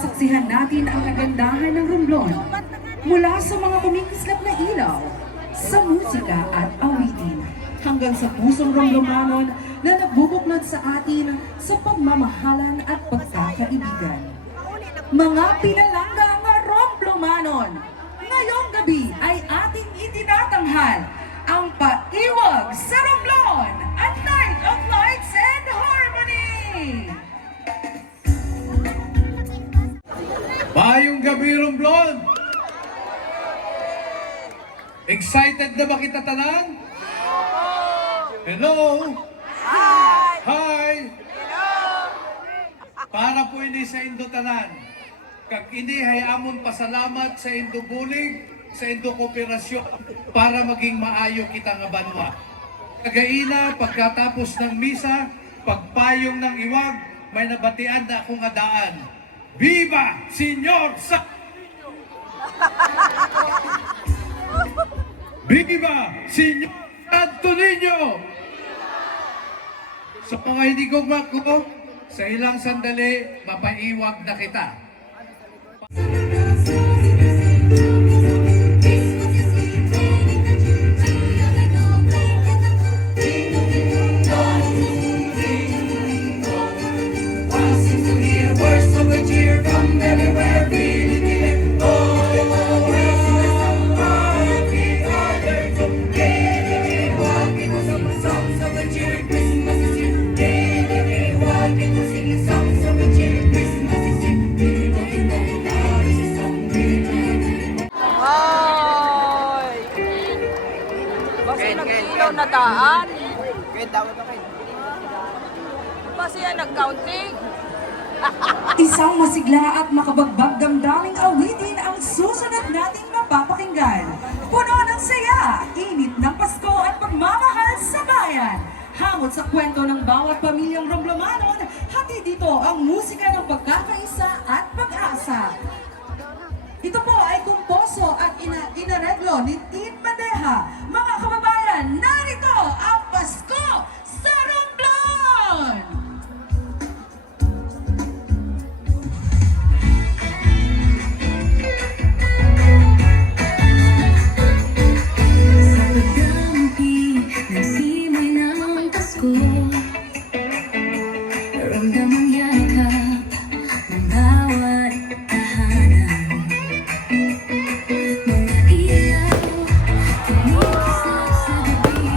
masaksihan natin ang kagandahan ng Romblon mula sa mga kumikislap na ilaw, sa musika at awitin, hanggang sa pusong Romblomanon na nagbubuklod sa atin sa pagmamahalan at pagkakaibigan. Mga pinalanggang Romblomanon, ngayong gabi ay ating itinatanghal ang Paiwag sa Romblon, a Night of Lights and Harmony! Maayong gabi, Romblon! Excited na ba kita tanan? Hello? Hi! Hi! Hello! Para po ini sa Indo tanan. Kag ini hayamon pasalamat sa Indo bulig, sa Indo kooperasyon para maging maayo kita nga banwa. Kagaina, pagkatapos ng misa, pagpayong ng iwag, may nabatian na akong adaan. Viva Señor Sa... Viva Señor Santo Niño! Sa mga hindi ko makuha, sa ilang sandali, mapaiwag na kita. Na daan. Kasi yan nag-counting. Isang masigla at makabagbag damdaming awitin ang susunod nating mapapakinggan. Puno ng saya, init ng Pasko at pagmamahal sa bayan. Hamot sa kwento ng bawat pamilyang Romblomanon, hati dito ang musika ng pagkakaisa at pag-asa. Ito po ay kumposo at inareglo ni Tin Bandeja. Mga kababayan, narito ang Pasko sa Romblon! Sa pagdampi ng simoy ng Pasko, ramdam ang yakap ng bawat tahanan. Mga ilaw, tumikislap sa gabi,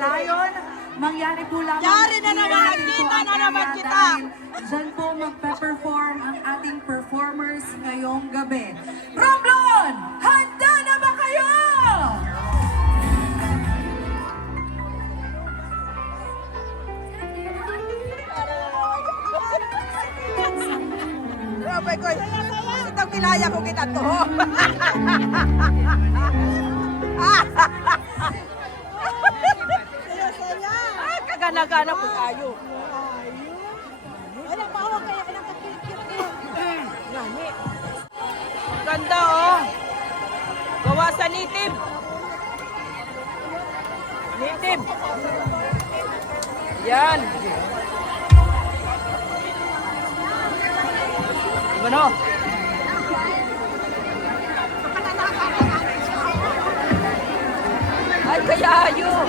Lion, mangyari po lamang. Yari na naman, i-clear natin nagkita po ang na naman area kita. dahil Diyan po magpe-perform ang ating performers ngayong gabi. Romblon, handa na ba kayo? Grabe ko. Ito kinaya ko kita to. Kagana-gana po tayo. Ganda oh. Gawa sa native. Native. Yan. Ano? Ay, kaya yun.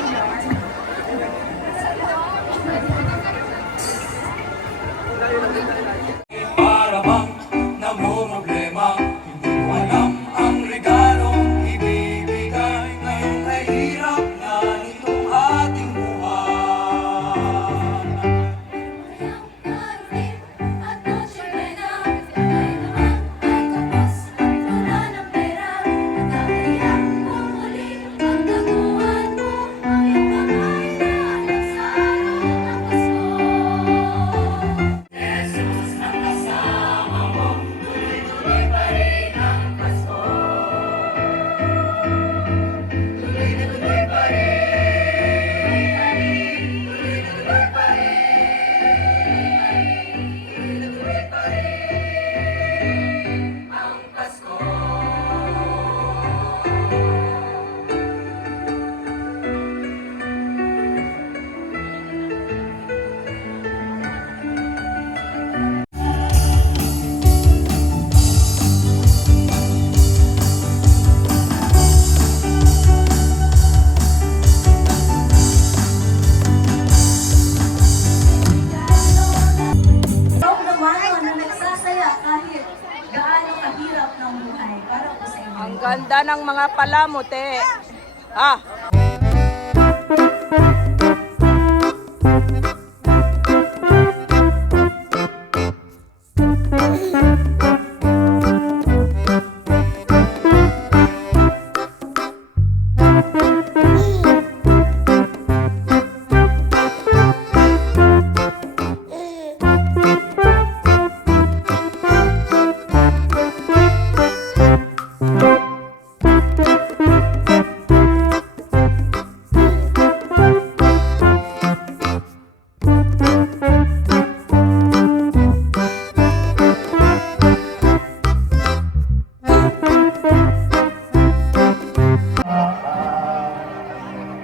Para bang namumroblema, hindi mo alam ang regalong ibibigay ngayong kahirap na itong ating buhay. At kung siyempre na, kahit naman ay tapos, wala ng pera. Nagkakaiyak mo muli, pagkaguhan mo, ang iyong kamay na anak sa araw ng Pasko. Jesus ang kasama mo, tuloy-tuloy pa rin ang Pasko. Tuloy-tuloy pa rin, tuloy-tuloy pa rin ang Pasko. Ikaw naman na nagsasaya kahit gaano kahirap ng buhay para po sa inyo. Ang ganda ng mga palamuti. Ah.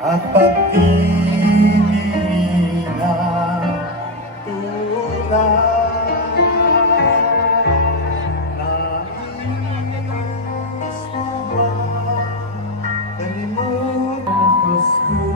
At pagpili na tulad nais mo ba kalimutan ang Pasko?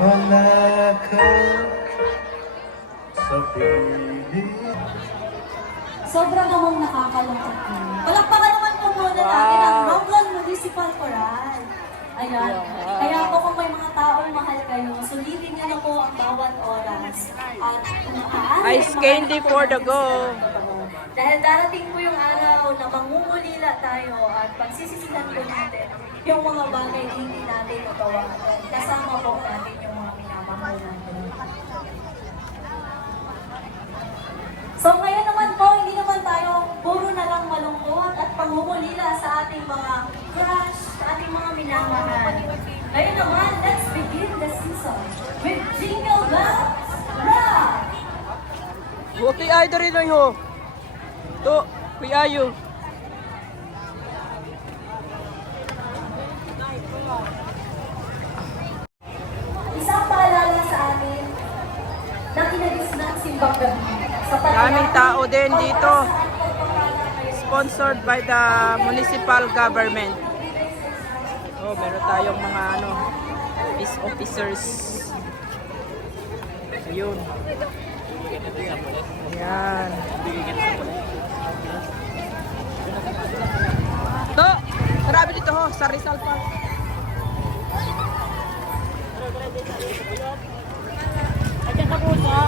Wala ka sa piling. Sobrang namang nakakalungkot po. Palakpakan naman po muna natin ang Romblon Municipal Choral. Ayan. Kaya po kung may mga taong mahal kayo, sulitin niyo na po ang bawat oras. At kung maaari, Ice candy for the go. Dahil darating po yung araw na mangungulila tayo at pagsisisilan po natin yung mga bagay na hindi natin nagawa. Kasama po natin yung mga minamahal natin. So ngayon naman po, hindi naman tayo puro na lang malungkot at pangungulila sa ating mga crush, sa ating mga minamahal. Ngayon naman, let's begin the season with Jingle Bells Rock! Buti ay dari na yun. To, kuya ayo. din dito. Sponsored by the municipal government. Oh, meron tayong mga ano, peace officers. Ayun. Ayan. To, marami dito ho, sa Rizal Park. Ayan na po sa.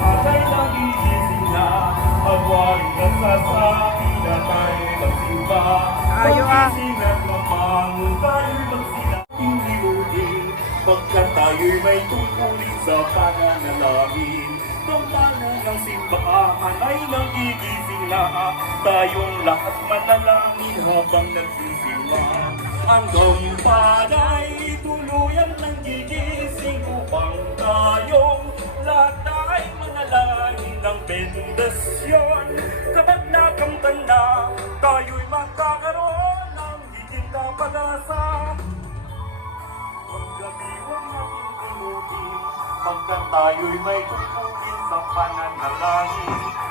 Atay nagigising na, away nasasabi na tayo magsimba. Ayo ah. Pagising at mabangon tayo magsinabing limutin, pagkat tayo'y may tungkulin sa pananalangin. Kampanan ng simbahan ay nagigising na, tayong lahat manalangin habang nagsisimba. Ang kampanay tuluyan ng gigising upang tayong lahat ay manalangin ng bendasyon. Kapag nakamtan na, tayo'y magkakaroon ng higit na pag-asa. Paggabi huwag natin limutin, pagkat tayo'y may tungkulin sa pananalangin.